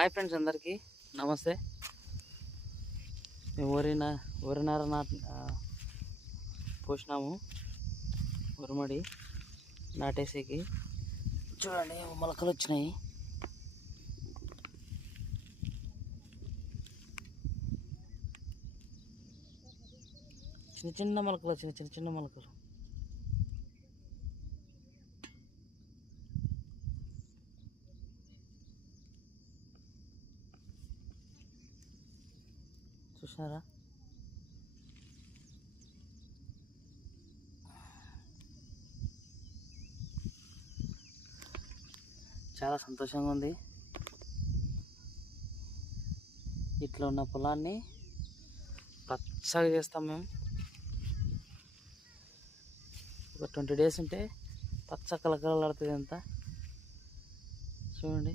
Hi friends, అందరికీ నమస్తే. మేము వరి నార పోసినాము. ఉరుమడి నాటేసేకి చూడండి, మొలకలు వచ్చినాయి. చిన్న చిన్న మొలకలు వచ్చినాయి, చిన్న చిన్న మొలకలు. చూసారా? చాలా సంతోషంగా ఉంది. ఇట్లా ఉన్న పొలాన్ని పచ్చగా చేస్తాం మేము. ఒక 20 days ఉంటే పచ్చ కలకలలాడుతుంది అంతా. చూడండి.